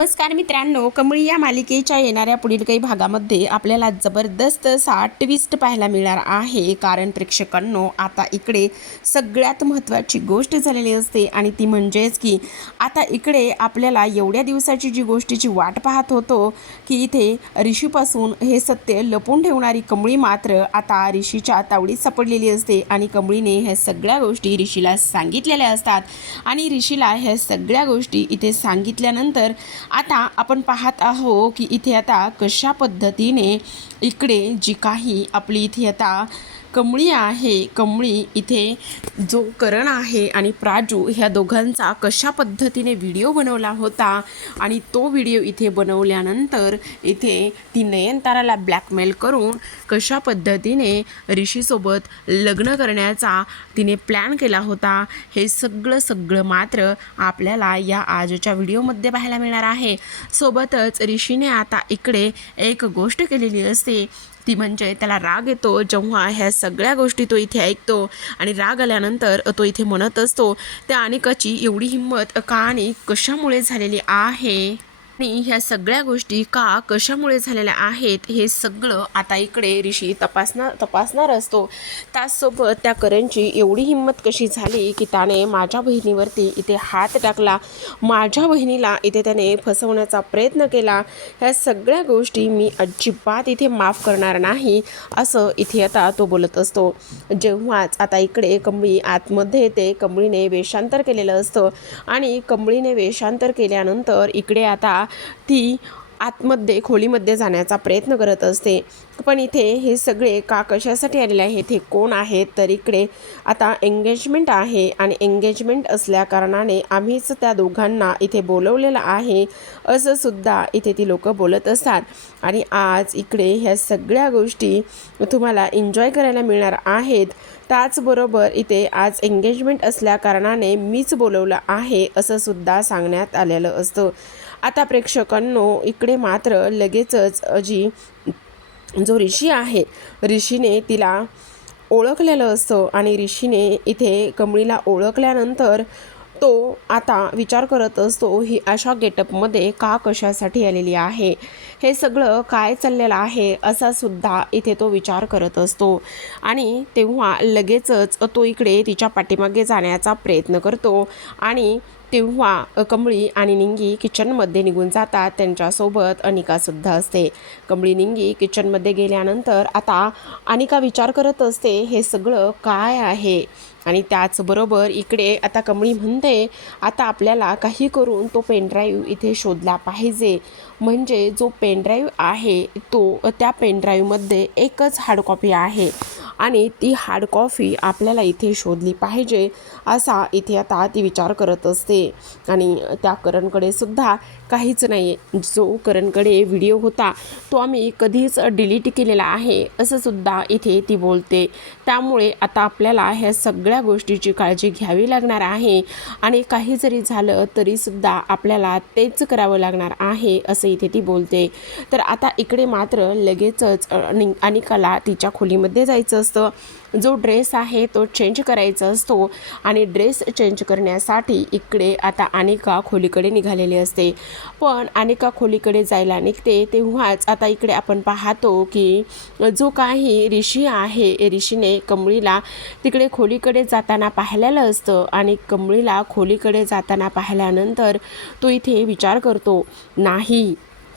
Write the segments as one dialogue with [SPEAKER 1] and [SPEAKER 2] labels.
[SPEAKER 1] नमस्कार मित्रांनो कमळी या मालिकेच्या येणाऱ्या पुढील काही भागामध्ये आपल्याला जबरदस्त असा ट्विस्ट पाहायला मिळणार आहे. कारण प्रेक्षकांनो आता इकडे सगळ्यात महत्त्वाची गोष्ट झालेली असते आणि ती म्हणजेच की आता इकडे आपल्याला एवढ्या दिवसाची जी गोष्टीची वाट पाहत होतो की इथे ऋषीपासून हे सत्य लपून ठेवणारी कमळी मात्र आता ऋषीच्या तावडीत सापडलेली असते आणि कमळीने ह्या सगळ्या गोष्टी ऋषीला सांगितलेल्या असतात. आणि ऋषीला ह्या सगळ्या गोष्टी इथे सांगितल्यानंतर आता आपण पाहत आहो की इथे आता कशा पद्धतीने इकडे जी काही आपली इथे आता कमळी आहे. कमळी इथे जो करण आहे आणि प्राजू ह्या दोघांचा कशा पद्धतीने व्हिडिओ बनवला होता आणि तो व्हिडिओ इथे बनवल्यानंतर इथे ती नयनताराला ब्लॅकमेल करून कशा पद्धतीने ऋषीसोबत लग्न करण्याचा तिने प्लॅन केला होता हे सगळं सगळं मात्र आपल्याला या आजच्या व्हिडिओमध्ये पाहायला मिळणार आहे. सोबतच ऋषीने आता इकडे एक गोष्ट केलेली असते. ती म्हणजे त्याला राग येतो जेव्हा ह्या सगळ्या गोष्टी तो इथे ऐकतो आणि राग आल्यानंतर तो इथे म्हणत असतो त्या अनेकाची एवढी हिंमत का आणि कशामुळे झालेली आहे? आणि ह्या सगळ्या गोष्टी का कशामुळे झालेल्या आहेत हे सगळं आता इकडे ऋषी तपासणार तपासणार असतो. त्याचसोबत त्या करणची एवढी हिंमत कशी झाली की त्याने माझ्या बहिणीवरती इथे हात टाकला. माझ्या बहिणीला इथे त्याने फसवण्याचा प्रयत्न केला. ह्या सगळ्या गोष्टी मी अजिबात इथे माफ करणार नाही असं इथे आता तो बोलत असतो. जेव्हाच आता इकडे कंबळी आतमध्ये येते कंबळीने वेषांतर केलेलं असतं आणि कंबळीने वेषांतर केल्यानंतर इकडे आता ती आतमध्ये खोलीमध्ये जाण्याचा प्रयत्न करत असते. पण इथे हे सगळे का कशासाठी आलेले आहेत हे कोण आहेत तर इकडे आता एंगेजमेंट आहे आणि एंगेजमेंट असल्या कारणाने आम्हीच त्या दोघांना इथे बोलवलेलं आहे. असं सुद्धा इथे ती लोक बोलत असतात. आणि आज इकडे ह्या सगळ्या गोष्टी तुम्हाला एन्जॉय करायला मिळणार आहेत. त्याचबरोबर इथे आज एंगेजमेंट असल्या कारणाने मीच बोलवलं आहे असं सुद्धा सांगण्यात आलेलं असतं. आता प्रेक्षकांनो इकडे मात्र लगेचच अजी जो ऋषी आहे ऋषीने तिला ओळखलेलं असतं आणि ऋषीने इथे कमळीला ओळखल्यानंतर तो आता विचार करत असतो ही अशा गेटअपमध्ये का कशासाठी आलेली आहे? हे सगळं काय चाललेलं आहे? असा सुद्धा इथे तो विचार करत असतो. आणि तेव्हा लगेचच तो इकडे तिच्या पाठीमागे जाण्याचा प्रयत्न करतो. आणि तेव्हा कमळी आणि निंगी किचनमध्ये निघून जातात. त्यांच्यासोबत अनिकासुद्धा असते. कमळी निंगी किचनमध्ये गेल्यानंतर आता अनिका विचार करत असते हे सगळं काय आहे? आणि त्याचबरोबर इकडे आता कमळी म्हणते आता आपल्याला काही करून तो पेनड्राईव्ह इथे शोधला पाहिजे. म्हणजे जो पेनड्राईव्ह आहे तो त्या पेनड्राईव्हमध्ये एकच हार्ड कॉपी आहे. आणि ती हार्ड कॉफी आपल्याला इथे शोधली पाहिजे असा इथे आता ती विचार करत असते. आणि त्या करणकडे सुद्धा काहीच नाही जो करणकडे व्हिडिओ होता तो आम्ही कधीच डिलीट केलेला आहे असं सुद्धा इथे ती बोलते. त्यामुळे आता आपल्याला ह्या सगळ्या गोष्टीची काळजी घ्यावी लागणार आहे आणि काही जरी झालं तरीसुद्धा आपल्याला तेच करावं लागणार आहे असं इथे ती बोलते. तर आता इकडे मात्र लगेचच आणि अनिकाला तिच्या खोलीमध्ये जायचं असतं. जो ड्रेस आहे तो चेंज करायचा असतो आणि ड्रेस चेंज करण्यासाठी इकडे आता अनिका खोलीकडे निघालेली असते. पण अनेका खोलीकडे जायला निघते तेव्हाच आता इकडे आपण पाहतो की जो काही ऋषी आहे ऋषीने कमळीला तिकडे खोलीकडे जाताना पाहिलेलं असतं आणि कमळीला खोलीकडे जाताना पाहिल्यानंतर तो इथे विचार करतो नाही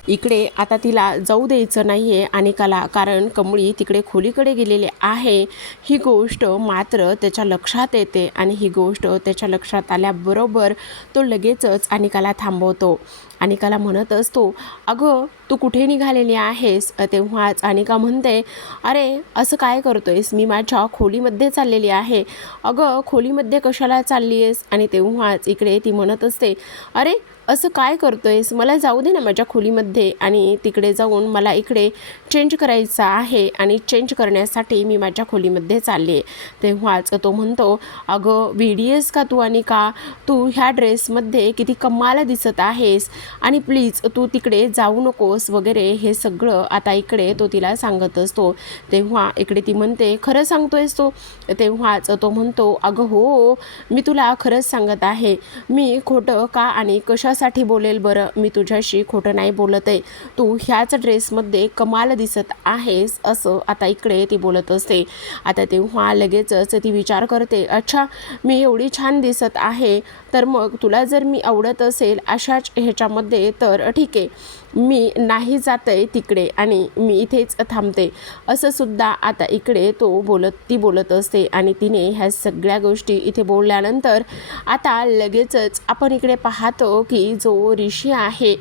[SPEAKER 1] इकडे आता तिला जाऊ द्यायचं नाही आहे अनेकाला कारण कमळी तिकडे खोलीकडे गेलेली आहे. ही गोष्ट मात्र त्याच्या लक्षात येते आणि ही गोष्ट त्याच्या लक्षात आल्याबरोबर तो लगेचच अनेकाला थांबवतो. अनिकाला म्हणत असतो अगं तू कुठे निघालेली आहेस? तेव्हाच अनिका म्हणते अरे असं काय करतोयस? मी माझ्या खोलीमध्ये चाललेली आहे. अगं खोलीमध्ये कशाला चालली आहेस आणि तेव्हाच इकडे ती म्हणत असते अरे असं काय करतोयस? मला जाऊ दे ना माझ्या खोलीमध्ये आणि तिकडे जाऊन मला इकडे चेंज करायचं आहे आणि चेंज करण्यासाठी मी माझ्या खोलीमध्ये चालले तेव्हाच तो म्हणतो अगं व्हिडिओस का तू आणि का तू ह्या ड्रेसमध्ये किती कमाला दिसत आहेस. आणि प्लीज तू तिकडे जाऊ नकोस वगैरे हे सगळं आता इकडे तो तिला सांगत असतो. तेव्हा इकडे ती म्हणते खरं सांगतोयस तो? तेव्हाच तो म्हणतो अगं हो मी तुला खरंच सांगत आहे. मी खोटं का आणि कशासाठी बोलेल बरं? मी तुझ्याशी खोटं नाही बोलत आहे. तू ह्याच ड्रेसमध्ये कमाल दिसत आहेस असं आता इकडे ती बोलत असते. आता तेव्हा लगेचच ती विचार करते अच्छा मी एवढी छान दिसत आहे तर मग तुला जर मी आवडत असेल अशाच ह्याच्यामध्ये तर ठीक आहे. मी नाही जात आहे तिकडे आणि मी इथेच थांबते. असं सुद्धा आता इकडे तो बोलत ती बोलत असते आणि तिने ह्या सगळ्या गोष्टी इथे बोलल्यानंतर आता लगेचच आपण इकडे पाहतो की जो ऋषी आहे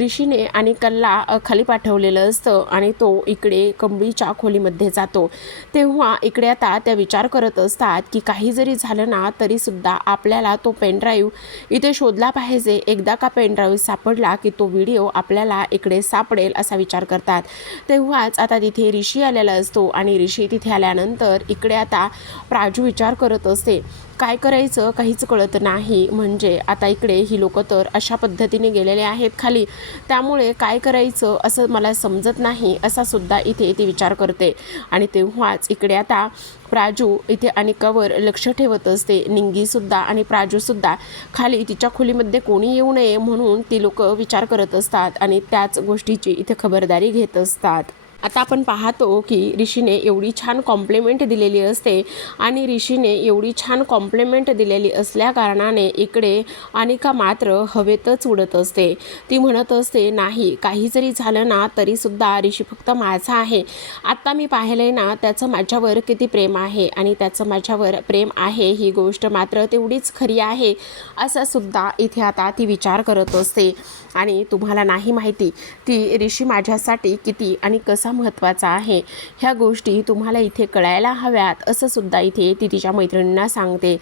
[SPEAKER 1] ऋषीने आणि कल्ला खाली पाठवलेलं असतं आणि तो इकडे कंबळीच्या खोलीमध्ये जातो. तेव्हा इकडे आता त्या विचार करत असतात की काही जरी झालं ना तरीसुद्धा आपल्याला तो पेनड्राईव्ह इथे शोधला पाहिजे. एकदा का पेनड्राईव्ह सापडला की तो व्हिडिओ आपल्याला इकडे सापडेल असा विचार करतात. तेव्हाच आता तिथे ऋषी आलेला असतो आणि ऋषी तिथे आल्यानंतर इकडे आता प्राजू विचार करत असते. काय करायचं काहीच कळत नाही. म्हणजे आता इकडे ही लोकं तर अशा पद्धतीने गेलेले आहेत खाली. त्यामुळे काय करायचं असं मला समजत नाही असा सुद्धा इथे ती विचार करते. आणि तेव्हाच इकडे आता प्राजू इथे अनेकावर लक्ष ठेवत असते निंगीसुद्धा आणि प्राजूसुद्धा खाली तिच्या खोलीमध्ये कोणी येऊ नये म्हणून ती लोक विचार करत असतात आणि त्याच गोष्टीची इथे खबरदारी घेत असतात. आता आपण पाहतो की ऋषीने एवढी छान कॉम्प्लिमेंट दिलेली असते आणि ऋषीने एवढी छान कॉम्प्लिमेंट दिलेली असल्या कारणाने इकडे अनिका मात्र हवेतच उडत असते. ती म्हणत असते नाही काही जरी झालं ना तरीसुद्धा ऋषी फक्त माझा आहे. आत्ता मी पाहिलं ना त्याचं माझ्यावर किती प्रेम आहे आणि त्याचं माझ्यावर प्रेम आहे ही गोष्ट मात्र तेवढीच खरी आहे असं सुद्धा इथे आता ती विचार करत असते. आणि तुम्हाला नाही माहिती ती ऋषी माझ्यासाठी किती आणि कसा महत्त्वाचा आहे. ह्या गोष्टी तुम्हाला इथे कळायला हव्यात असं सुद्धा इथे ती तिच्या मैत्रिणींना सांगते.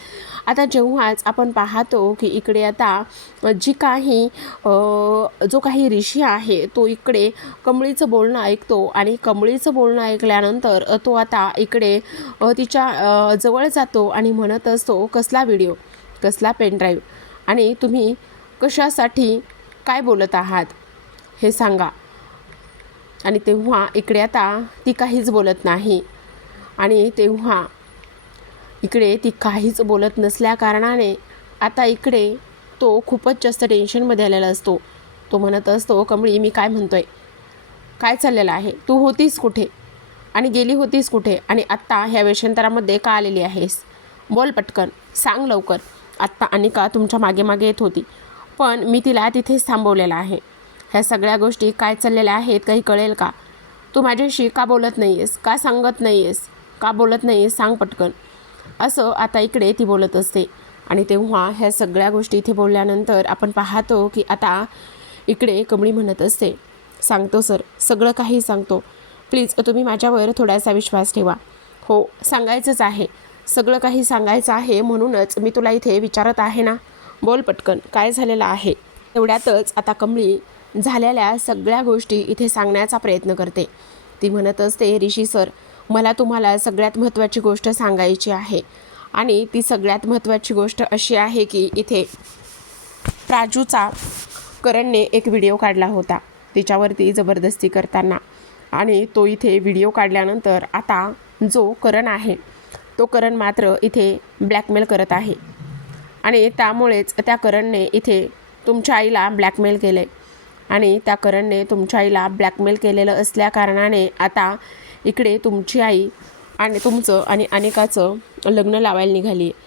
[SPEAKER 1] आता जेव्हाच आपण पाहतो की इकडे आता जी काही जो काही ऋषी आहे तो इकडे कमळीचं बोलणं ऐकतो आणि कमळीचं बोलणं ऐकल्यानंतर तो आता इकडे तिच्या जवळ जातो आणि म्हणत असतो कसला व्हिडिओ? कसला पेनड्राईव्ह आणि तुम्ही कशासाठी काय बोलत आहात हे सांगा. आणि तेव्हा इकडे आता ती काहीच बोलत नाही. आणि तेव्हा इकडे ती काहीच बोलत नसल्या कारणाने आता इकडे तो खूपच जास्त टेन्शनमध्ये आलेला असतो. तो म्हणत असतो कमळी मी काय म्हणतोय? काय चाललेलं आहे? तू होतीस कुठे? आणि गेली होतीस कुठे? आणि आत्ता ह्या वेषांतरामध्ये का आलेली आहेस? बोल पटकन. सांग लवकर. आत्ता अनिका तुमच्या मागे मागे येत होती. पण मी तिला तिथेच थांबवलेलं आहे. ह्या सगळ्या गोष्टी काय चाललेल्या आहेत काही कळेल का? तू माझ्याशी का बोलत नाही आहेस का सांगत नाही आहेस का बोलत नाही आहेस सांग पटकन. असं आता इकडे ती बोलत असते. आणि तेव्हा ह्या सगळ्या गोष्टी इथे बोलल्यानंतर आपण पाहतो की आता इकडे कमळी म्हणत असते. सांगतो सर. सगळं काही सांगतो. प्लीज तुम्ही माझ्यावर थोडासा विश्वास ठेवा. हो सांगायचंच आहे. सगळं काही सांगायचं आहे म्हणूनच मी तुला इथे विचारत आहे ना? बोल पटकन काय झालेलं आहे? तेवढ्यातच आता कमळी झालेल्या सगळ्या गोष्टी इथे सांगण्याचा प्रयत्न करते. ती म्हणत असते ऋषी सर मला तुम्हाला सगळ्यात महत्त्वाची गोष्ट सांगायची आहे. आणि ती सगळ्यात महत्त्वाची गोष्ट अशी आहे की इथे प्राजूचा करणने एक व्हिडिओ काढला होता. तिच्यावरती जबरदस्ती करताना. आणि तो इथे व्हिडिओ काढल्यानंतर आता जो करण आहे तो करण मात्र इथे ब्लॅकमेल करत आहे. आणि त्यामुळेच त्या करणने इथे तुमच्या आईला ब्लॅकमेल केलं. आहे आणि त्या करणने तुमच्या आईला ब्लॅकमेल केलेलं असल्या कारणाने आता इकडे तुमची आई आणि तुमचं आणि अनेकाचं लग्न लावायला निघाली. आहे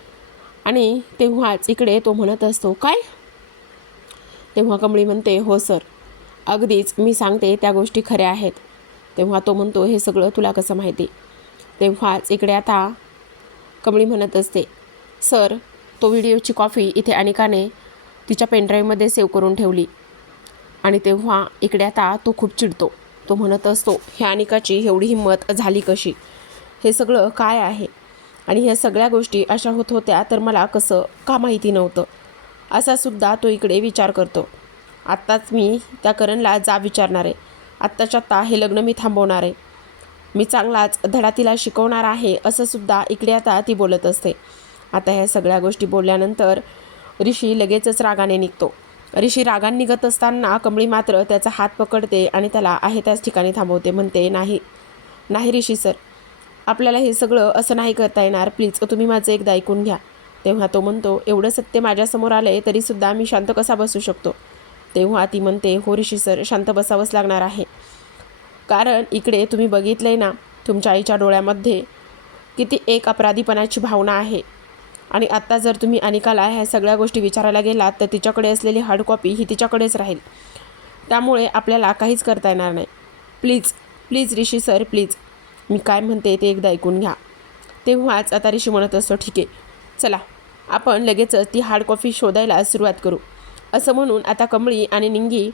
[SPEAKER 1] आणि तेव्हाच इकडे तो म्हणत असतो काय? तेव्हा कमळी म्हणते हो सर. अगदीच मी सांगते त्या गोष्टी खऱ्या आहेत. तेव्हा तो म्हणतो हे सगळं तुला कसं माहिती? तेव्हाच इकडे आता कमळी म्हणत असते सर तो व्हिडिओची कॉफी इथे अनिकाने तिच्या पेनड्राईव्हमध्ये सेव्ह करून ठेवली. आणि तेव्हा इकडे आता तो खूप चिडतो. तो म्हणत असतो ह्या अनिकाची एवढी हिंमत झाली कशी? हे सगळं काय आहे? आणि ह्या सगळ्या गोष्टी अशा होत होत्या तर मला कसं का माहिती नव्हतं? असा सुद्धा तो इकडे विचार करतो. आत्ताच मी त्या करणला जा विचारणार आहे. आत्ताच्या आत्ता हे लग्न मी थांबवणार आहे. मी चांगलाच धडा तिला शिकवणार आहे असं सुद्धा इकडे आता ती बोलत असते. आता ह्या सगळ्या गोष्टी बोलल्यानंतर ऋषी लगेचच रागाने निघतो. ऋषी रागान निघत असताना कमळी मात्र त्याचा हात पकडते आणि त्याला आहे त्याच ठिकाणी थांबवते म्हणते नाही नाही ऋषी सर आपल्याला हे सगळं असं नाही करता येणार. प्लीज तुम्ही माझं एकदा ऐकून घ्या. तेव्हा तो म्हणतो एवढं सत्य माझ्यासमोर आलं तरीसुद्धा मी शांत कसा बसू शकतो? तेव्हा ती म्हणते हो ऋषी सर शांत बसावंच लागणार आहे. कारण इकडे तुम्ही बघितलंय ना तुमच्या आईच्या डोळ्यामध्ये किती एक अपराधीपणाची भावना आहे. आणि आत्ता जर तुम्ही अनिकाला ह्या सगळ्या गोष्टी विचारायला गेलात तर तिच्याकडे असलेली हार्ड कॉपी ही तिच्याकडेच राहील. त्यामुळे आपल्याला काहीच करता येणार नाही. Please please Rishi sir please. मी काय म्हणते ते एकदा ऐकून घ्या. तेव्हाच आता ऋषी म्हणत असतो ठीक आहे चला. आपण लगेचच ती हार्ड कॉफी शोधायला सुरुवात करू. असं म्हणून आता कमळी आणि निंगी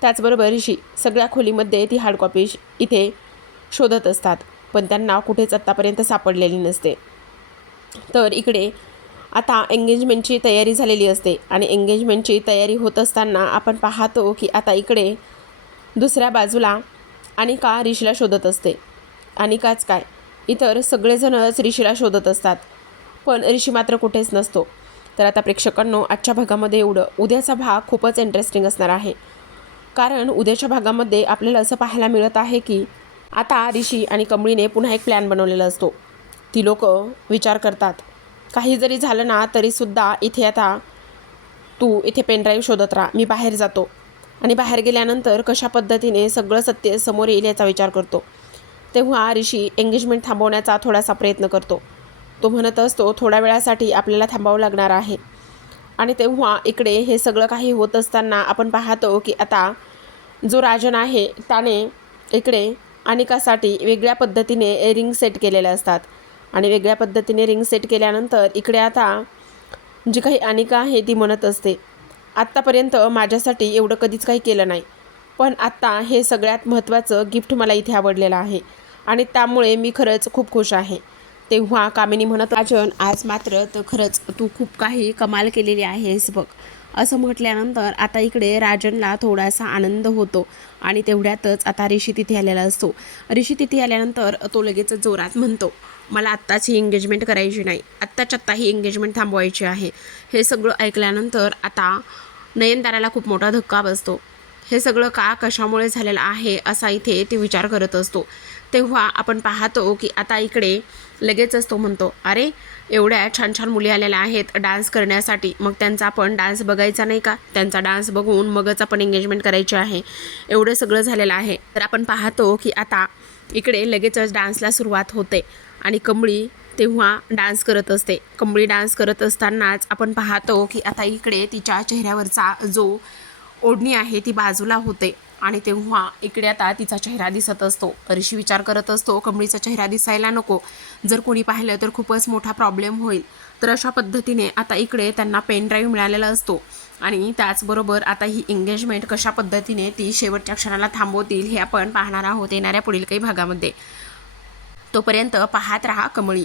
[SPEAKER 1] त्याचबरोबर ऋषी सगळ्या खोलीमध्ये ती हार्ड कॉपी इथे शोधत असतात. पण त्यांना कुठेच आत्तापर्यंत सापडलेली नसते. तर इकडे आता एंगेजमेंटची तयारी झालेली असते आणि एंगेजमेंटची तयारी होत असताना आपण पाहतो की आता इकडे दुसऱ्या बाजूला अनिका ऋषीला शोधत असते. अनिकाच काय? इतर सगळेजणच ऋषीला शोधत असतात. पण ऋषी मात्र कुठेच नसतो. तर आता प्रेक्षकांनो आजच्या भागामध्ये एवढं. उद्याचा भाग खूपच इंटरेस्टिंग असणार आहे. कारण उद्याच्या भागामध्ये आपल्याला असं पाहायला मिळत आहे की आता ऋषी आणि कमळीने पुन्हा एक प्लॅन बनवलेला असतो. ती लोक विचार करतात. काही जरी झालं ना तरीसुद्धा इथे आता तू इथे पेनड्राईव्ह शोधत राहा. मी बाहेर जातो. आणि बाहेर गेल्यानंतर कशा पद्धतीने सगळं सत्य समोर येईल याचा विचार करतो. तेव्हा ऋषी एंगेजमेंट थांबवण्याचा थोडासा प्रयत्न करतो. तो म्हणत असतो थोड्या वेळासाठी आपल्याला थांबावं लागणार आहे. आणि तेव्हा इकडे हे सगळं काही होत असताना आपण पाहतो की आता जो राजन आहे त्याने इकडे अनिकासाठी वेगळ्या पद्धतीने रिंग सेट केलेल्या असतात. आणि वेगळ्या पद्धतीने रिंग सेट केल्यानंतर इकडे आता जी काही अनिका आहे ती म्हणत असते आत्तापर्यंत माझ्यासाठी एवढं कधीच काही केलं नाही पण आत्ता हे सगळ्यात महत्त्वाचं गिफ्ट मला इथे आवडलेलं आहे आणि त्यामुळे मी खरंच खूप खुश आहे. तेव्हा कामिनी म्हणत राजन आज मात्र तर खरंच तू खूप काही कमाल केलेली आहेस बघ. असं म्हटल्यानंतर आता इकडे राजनला थोडासा आनंद होतो आणि तेवढ्यातच आता ऋषी तिथे आलेला असतो. ऋषी तिथे आल्यानंतर तो लगेच जोरात म्हणतो मला आत्ताच ही एंगेजमेंट करायची नाही. आत्ताच्या आत्ता ही एंगेजमेंट थांबवायची आहे. हे सगळं ऐकल्यानंतर आता नयनताराला खूप मोठा धक्का बसतो. हे सगळं का कशामुळे झालेलं आहे असा इथे ते विचार करत असतो. तेव्हा आपण पाहतो की आता इकडे लगेचच तो म्हणतो अरे एवढ्या छान छान मुली आलेल्या आहेत डान्स करण्यासाठी. मग त्यांचा आपण डान्स बघायचा नाही का? त्यांचा डान्स बघून मगच आपण एंगेजमेंट करायची आहे. एवढं सगळं झालेलं आहे. तर आपण पाहतो की आता इकडे लगेचच डान्सला सुरुवात होते. आणि कमळी तेव्हा डान्स करत असते. कमळी डान्स करत असतानाच आपण पाहतो की आता इकडे तिच्या चेहऱ्यावरचा जो ओढणी आहे ती बाजूला होते. आणि तेव्हा इकडे आता तिचा चेहरा दिसत असतो. ऋषी विचार करत असतो कमळीचा चेहरा दिसायला नको. जर कोणी पाहिलं तर खूपच मोठा प्रॉब्लेम होईल. तर अशा पद्धतीने आता इकडे त्यांना पेन ड्राईव्ह मिळालेला असतो. आणि त्याचबरोबर आता ही एंगेजमेंट कशा पद्धतीने ती शेवटच्या क्षणाला थांबवतील हे आपण पाहणार आहोत येणाऱ्या पुढील काही भागामध्ये. तोपर्यंत पाहत रहा कमळी.